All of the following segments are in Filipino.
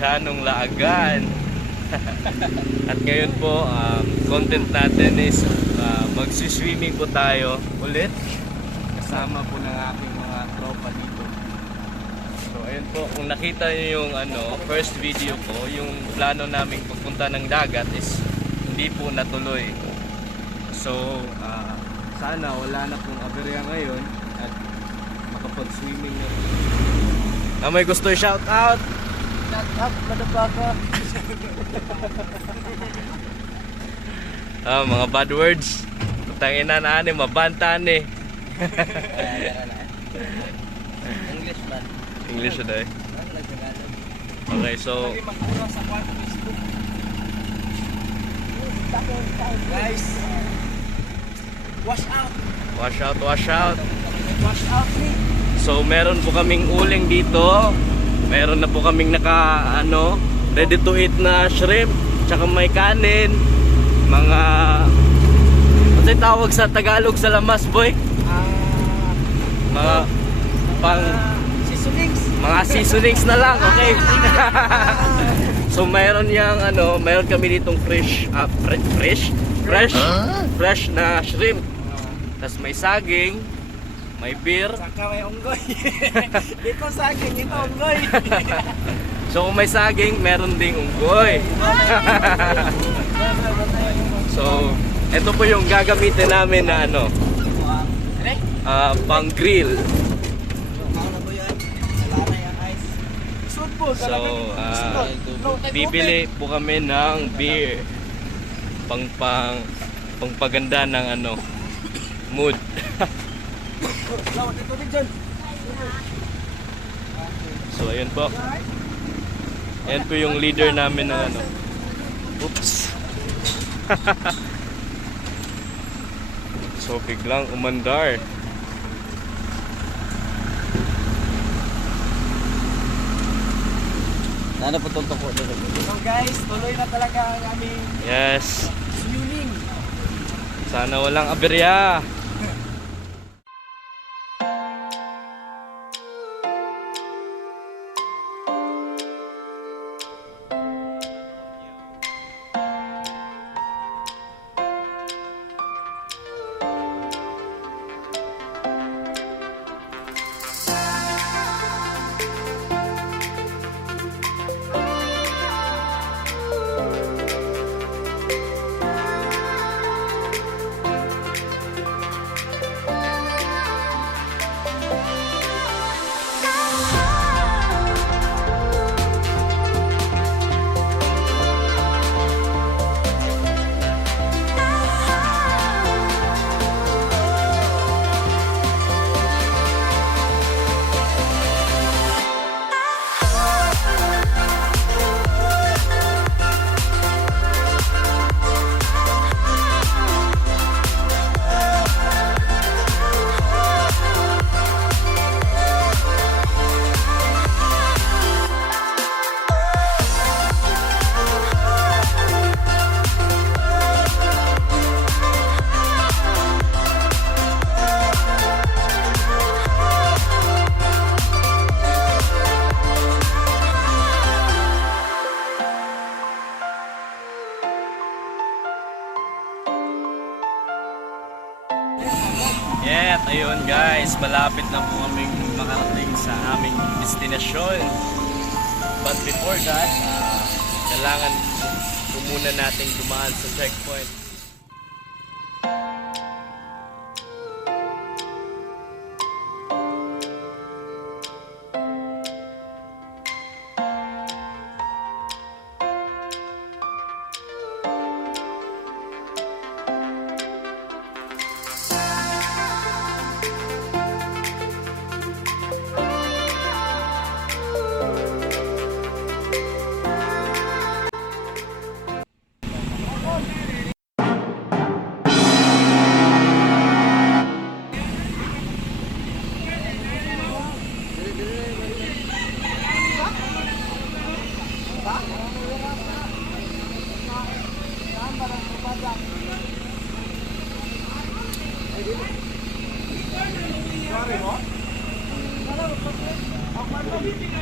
Probinsianong Laagan. At ngayon po, content natin is magsiswimming po tayo ulit. Kasama po ng aking mga tropa dito. So ayun po, kung nakita niyo yung first video ko, yung plano naming pagpunta ng dagat is hindi po natuloy. So sana wala na pong aberya ngayon at makapag-swimming na. May gusto shout out? Shout out, motherfucker. Mga bad words. Tangina na ani, mabantaan eh. English man. English na eh. Okay, so Guys, wash out. wash out, wash out. Wash out me. So meron po kaming uling dito. Meron na po kaming ready to eat na shrimp, tsaka may kanin, mga ano tawag sa Tagalog sa lamas, boy? Mga pang Seasonings. mga seasonings na lang, okay? So meron meron kami ditong fresh na shrimp. Tapos may saging, may beer. Saka may unggoy. Ito saging, ito unggoy. So kung may saging, meron ding unggoy. So ito po yung gagamitin namin na pang grill. So bibili po kami ng beer pangpaganda ng mood. So ayun po. Ayan po yung leader namin ng oops. So biglang umandar. Ano po itong tuko dito? So guys, tuloy na talaga ang aming Yes. swimming. Sana walang aberya. Yeah, ayun guys, malapit na po kaming makarating sa aming destinasyon. But before that, kailangan muna nating dumaan sa checkpoint.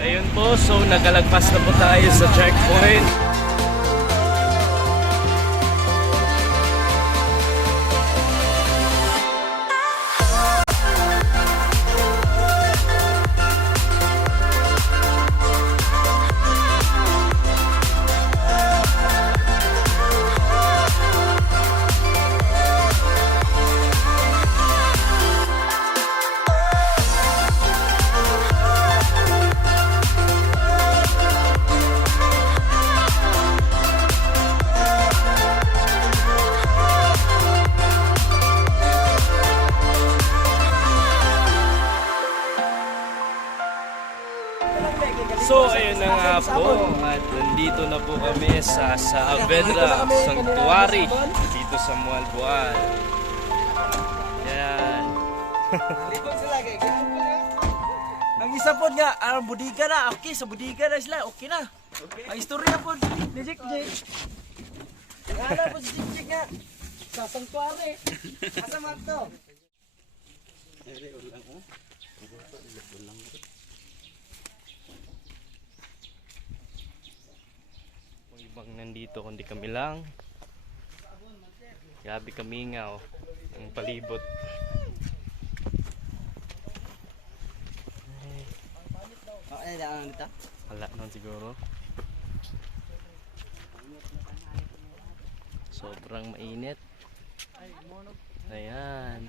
Ayun po, so nagalagpas na po tayo sa checkpoint. So ayun na nga po, at nandito na po kami sa Saavedra Sanctuary dito sa Mualboal. Yan. Nalipog sila kay ang isa po nga, ang budiga na, okay, sa budiga na sila, okay na. Ang istorya po ni Jik Jik. Ano po si Jik Jik nga, sa sanctuary. Asa man to? Kung ibang nandito kundi kami lang. Grabe kami nga oh, ang palibot. Ano daan dito? Wala nun siguro. Sobrang mainit. Ayan.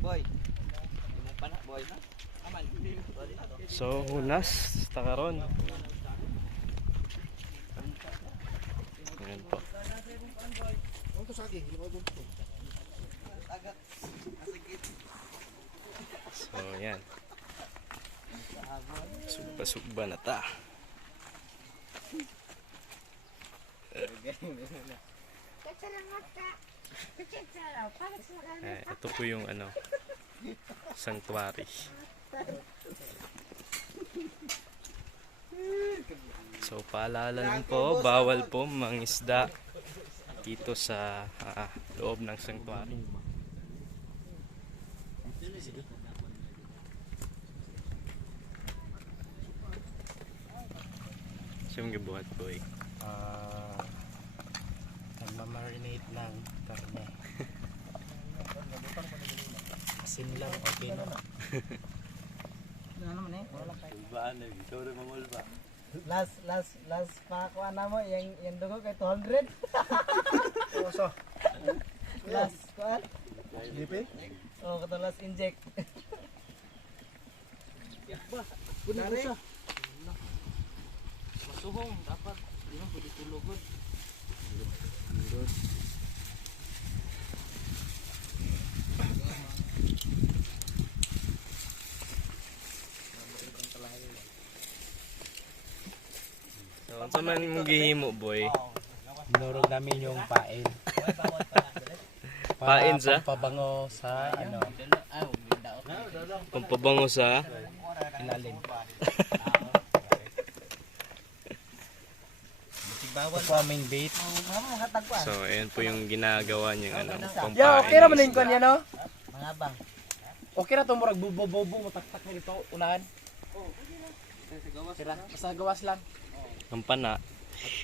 Boy. Mo pa na boy na. Aman. So, hunas, takaron. Ayan po. So, ayan. Sugba-sugba na ta. Ito po yung ano, sanctuary. So paalala lang po, bawal po mangisda dito sa loob ng sanctuary. Siyang gibuhat boy. Nagmamarinate ng karne. Asin lang, okay na. Ano naman eh? Wala kay. Ibaan na, ikaw rin mamulba. Last pakakuha na mo, yung dugo kay 200. So, Last kuan? lipi? Oh, kato last inject. Kunin ko siya. Masuhong, dapat. Di mo, pwede tulogod. So, sa man mong gihimo boy? Binurog namin yung pain. Pain sa? Pampabango sa ano, Pampabango sa ilalim. Ito po aming bait. So, ayan po yung ginagawa niyang ano, pampain. Yo, okay ra man yung kuan yan, no? Mangabang. Okay na ito, murag bubo-bubo, mataktak na dito, unahan. Tira, sa gawas lang. Ang pana.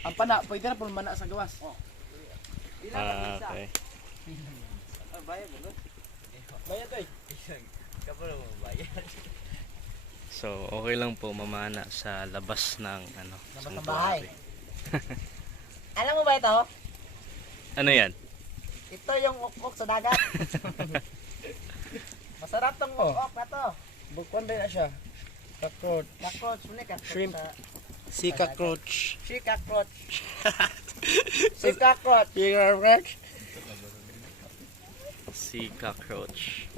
Ang pana, pwede na pulmana sa gawas. Okay. Bayad to eh. So, okay lang po mamana sa labas ng ano, Labas ng sanctuary. Alam mo ba ito? Ano yan? Ito yung ukok sa dagat. Masarap tong ukok na to. Bukwan din na siya. Cockroach. Cockroach, muna ka. Shrimp. Sea cockroach. Sea cockroach. Sea cockroach. Sea cockroach. Sea cockroach.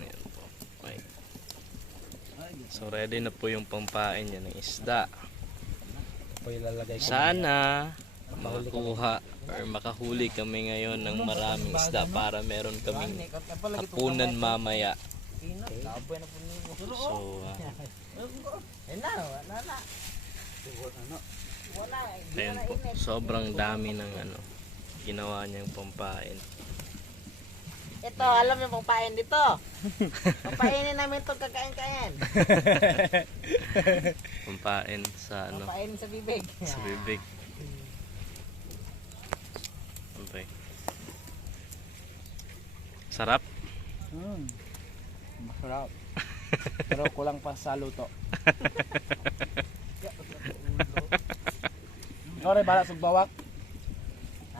Ayan po. Okay. So, ready na po yung pampain niya ng isda. Po ilalagay ko. Sana makakuha or makahuli kami ngayon ng maraming isda para meron kaming hapunan mamaya. So, ayan po. Sobrang dami ng ano, ginawa niyang pampain. Ito, alam mo pang pain dito. Papainin namin itong kakain-kain. Pampain sa ano, Papainin sa bibig. sa bibig. Okay. Sarap. Masarap. Pero kulang pa sa luto. Ikaw rin, bala sugbawak.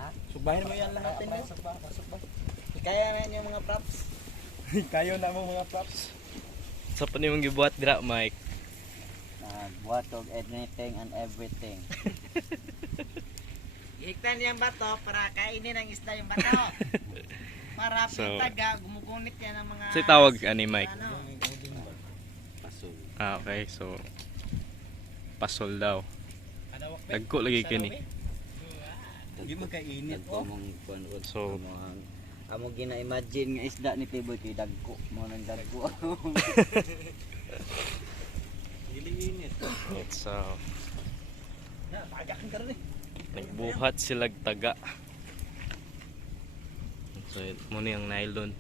Ha? Sugbahin mo yan lahat. Kaya na yung mga props. Kayo na mo mga props. Sa pa nimong gibuhat dira, Mike. Buhat of anything and everything. Ihigtan yung bato para kainin ang isda yung bato. Para So, pagtaga, gumugunit yan ng mga... Sa tawag ani Mike. Ano? Ah, okay. So pasol daw. Dagko lagi kini. Hindi magkainit So Amo gina-imagine nga isda ni Tiboy kay dagko. Mo nang dagko. it's nagbuhat sila taga. So mo ni ang nylon.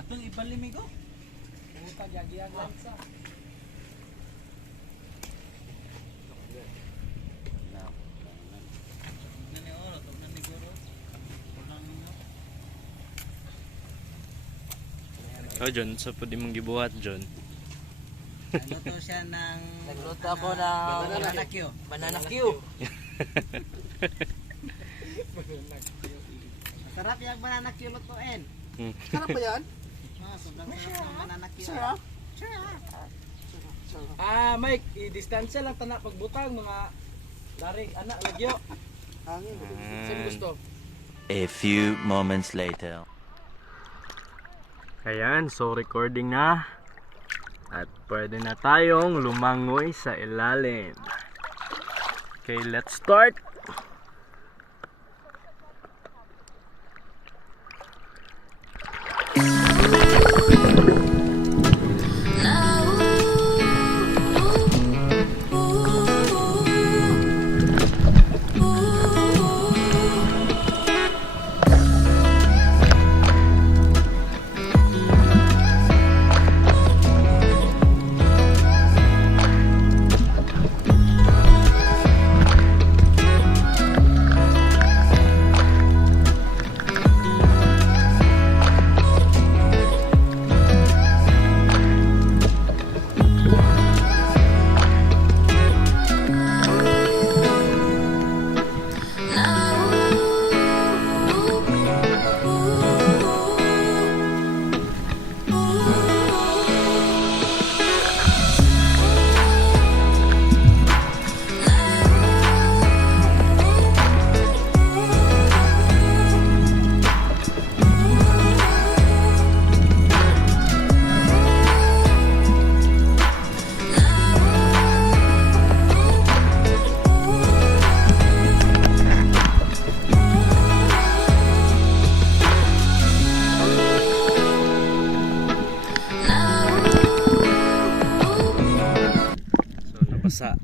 Atong ibalimigo. Puta, gagiyag lang sa. Oh, John, sa pwede mong gibuhat, John. Nagluto siya ng... Nagluto ako ng banana Q. banana Q. Masarap yung banana Q lutuin. Sarap ba yan? Sobrang sarap ng banana Q. Sarap. Mike, i-distansya lang tanak pagbutang mga darig anak lagyo. Hangin. Sino gusto? A few moments later. Ayan, so recording na. At pwede na tayong lumangoy sa ilalim. Okay, let's start. Nabasa,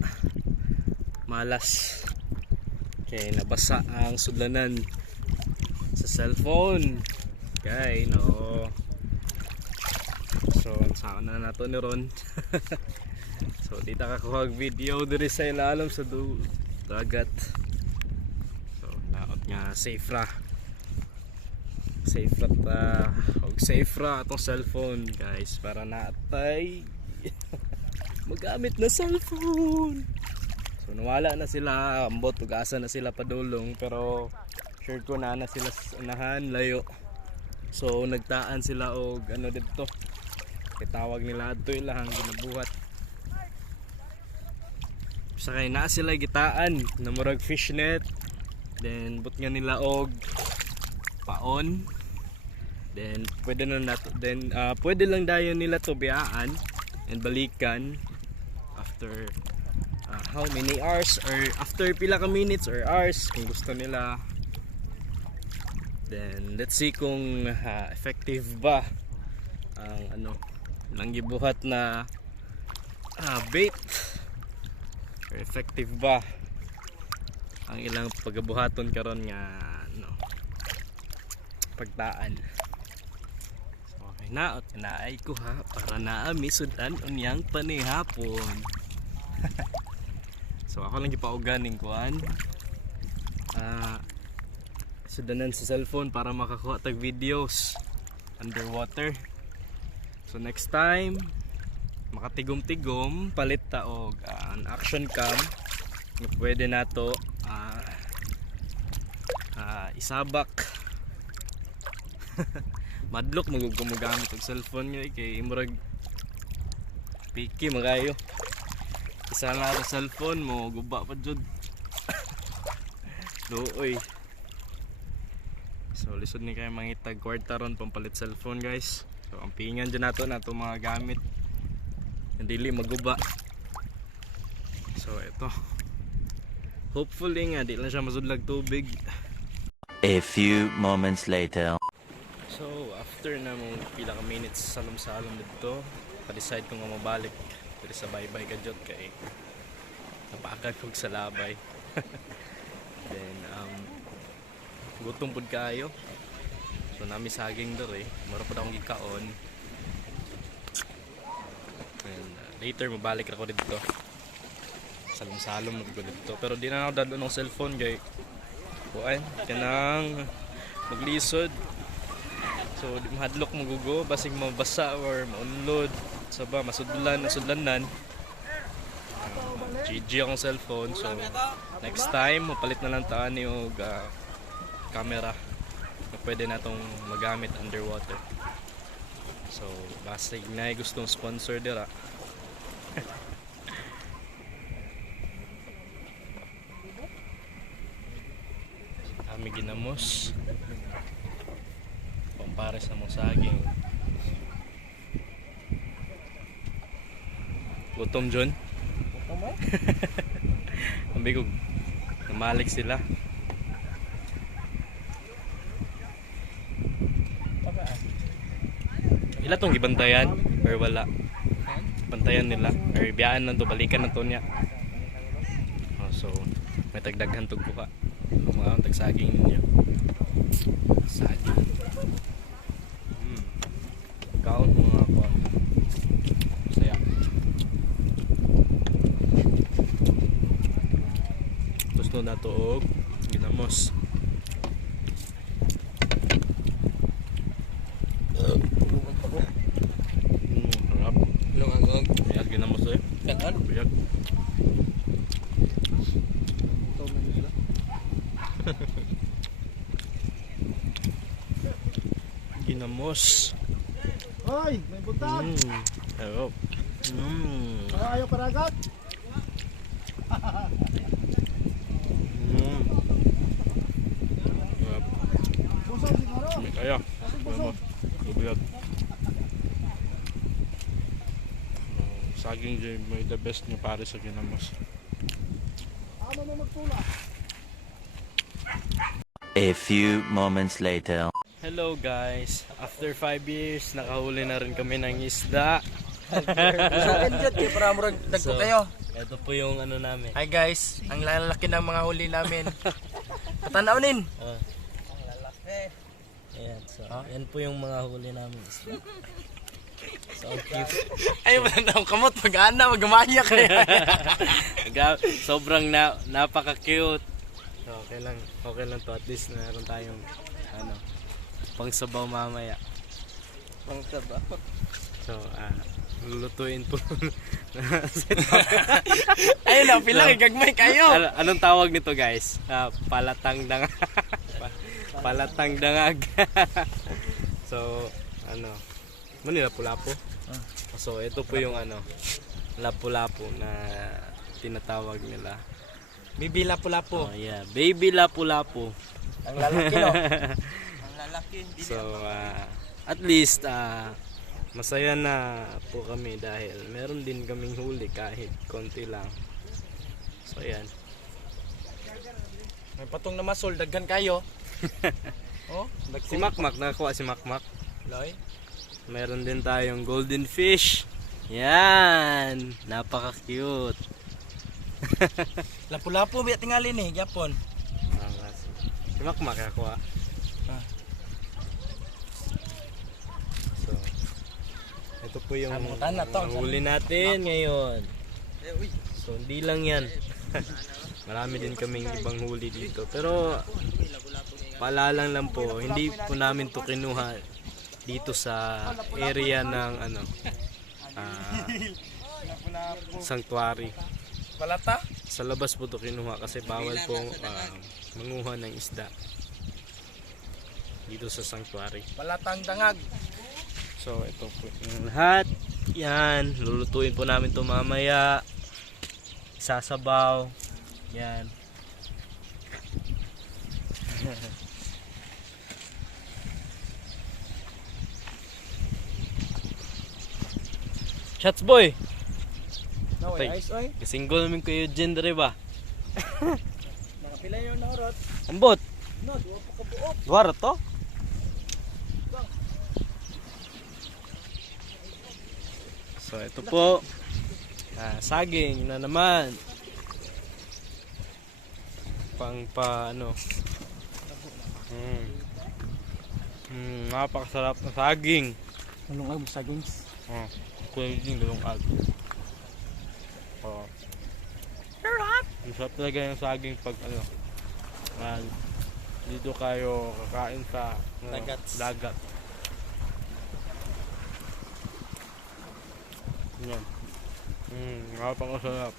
malas. Okay, nabasa ang sudlanan sa cellphone. Okay, no. So, saan na nato ni Ron? So, dito kakuha video diri sa ilalim sa dagat. So, naot nga safe ra. Safe ra og safe ra atong cellphone, guys, para naatay magamit na cellphone. So nawala na sila, ambot ug asa na sila padulong, pero sure ko na sila sa unahan layo. So nagtaan sila og ano dito. Kitawag nila adto ilang ginabuhat. Sakay na sila gitaan na murag fishnet. Then but nga nila og paon. Then pwede na nato, then pwede lang dayon nila to biyaan and balikan after how many hours or after pila ka minutes or hours kung gusto nila. Then let's see kung effective ba ang ano lang gibuhat na bait, or effective ba ang ilang pagabuhaton karon nga ano pagtaan. So, okay na, at naay ko ha, para naami sudan unyang panihapon. So ako lang gipauganing kuan. Sudanan sa cellphone para makakuha tag videos underwater. So next time makatigom-tigom palit ta og an action cam na pwede nato isabak. Madlok magugamit og cellphone nga kay imurag piki magayo. Isa lang sa cellphone mo guba pa jud. Looy. So lisod ni kayo mangitag kwarta ron pampalit cellphone guys. So ang pingan dyan nato na itong mga gamit hindi maguba. So ito, hopefully nga di lang siya masudlag tubig. A few moments later. So after na mong pila ka minutes salom-salom dito, pa-decide kung mabalik dito sa bye-bye ka jud kay napakag kog sa labay. Then gutom pud kaayo. So nami saging dere, mura pud akong gikaon. And later mabalik ako dito. Salom-salom na ko dito. Pero di na ako dalo ng cellphone kay kuan kanang maglisod. So di mahadlok magugo basig mabasa or maunlod sa ba masudlanan. GG akong cellphone. So next time mapalit na lang taan yung camera na pwede natong magamit underwater. So basig na gustong sponsor dira. Kami ginamos pampares sa mong saging. Gutom John. Ang bigog namalik sila. Ila tong gibantayan or wala? Bantayan nila or biyaan lang to, balikan na to niya. So may tagdaghan tog buka. Mga tagsaging ninyo. Saging. Kaon mga ko. Saya. Tusno na to og ginamos. Harap. Ilong agog. Biyak ginamos eh. Kanan. Biyak. Ginamos. Hoy, may butang. Hello. Ayaw paragat. Busog siguro. Kaya. Bubiyag. Saging dyan may the best niya pare sa ginamos. Ano mo magtula? A few moments later. Hello guys. After 5 years, nakahuli na rin kami ng isda. Busukin jud kay para murag dagko So, kayo. Ito po yung ano namin. Hi guys, ang lalaki ng mga huli namin. Patanawin. Ayan, so, yan po yung mga huli namin isda. So, cute. Ay wala na akong kamot pag-ana, magmaya kaya. Sobrang napaka-cute. So, okay lang to. At least meron tayong ano, pangsabaw mamaya. Pangsabaw. So, lulutuin po. Ayun na, pila kay gagmay kayo. Anong tawag nito guys? Palatang dangag. Palatang dangag. So, ano, Manila lapu-lapu. So, ito po yung ano, lapu-lapu na tinatawag nila. Bibi lapu-lapu. Oh, yeah, baby lapu-lapu. Ang lalaki no. Ang lalaki hindi. So, at least masaya na po kami dahil meron din kaming huli kahit konti lang. So, ayan. May patong na masol, daghan kayo. Oh, Si Makmak, nakakuha si Makmak. Loy. Meron din tayong golden fish. Yan, napaka-cute. Lapu-lapu biya tingali ni, Japon. Si Makmak nakakuha. ito po yung Sabutan na to. huli natin ngayon. So hindi lang yan. Marami din kaming ibang huli dito. Pero paalala lang po, hindi po namin to kinuha dito sa area ng sanctuary. Balata? Sa labas po to kinuha kasi bawal po manguha ng isda dito sa sanctuary. Balatang dangag. So ito po yung lahat. Yan, lulutuin po namin to mamaya. Sasabaw. Yan. Shots boy. No, Tay. ice oy. Kasinggol namin kayo dyan dere ba? Nakapila yung naurot. Ambot. No, duwa pa ka buok. Duwara to? So ito po. Saging na naman. Napakasarap na saging. Malungag mo sagings. Kuya yung ag. Masarap talaga yung saging pag dito kayo kakain sa dagat. Yan. Napakasarap.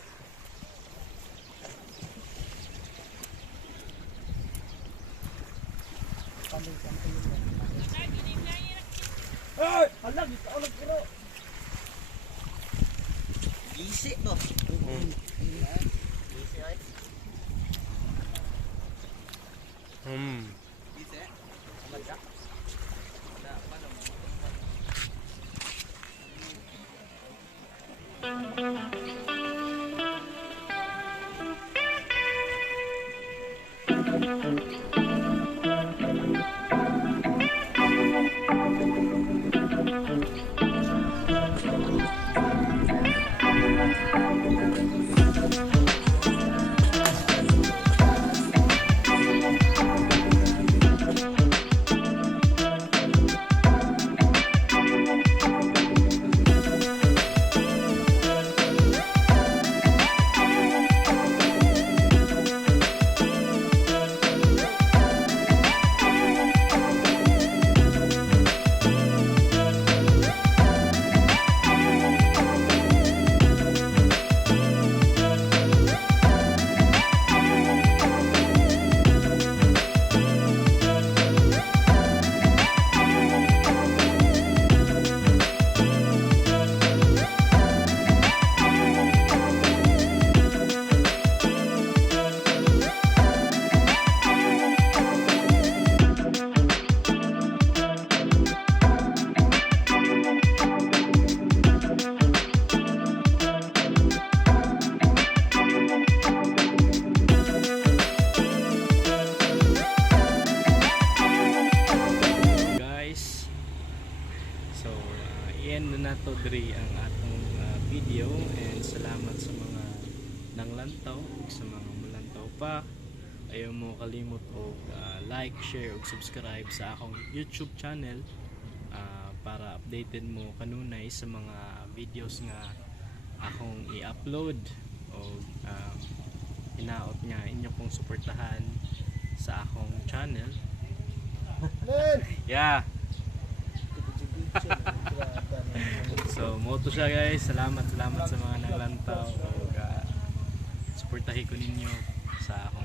Ay! Hala, dito ako nagkiro. Isi to. i-end na nato diri ang atong video, and salamat sa mga nanglantaw ug sa mga mulantaw pa. Ayaw mo kalimot og like, share ug subscribe sa akong YouTube channel para updated mo kanunay sa mga videos nga akong i-upload, o hinaot nga inyo pong suportahan sa akong channel. Yeah. So mo to siya guys. Salamat sa mga naglantaw, ug suportahin ko ninyo sa akong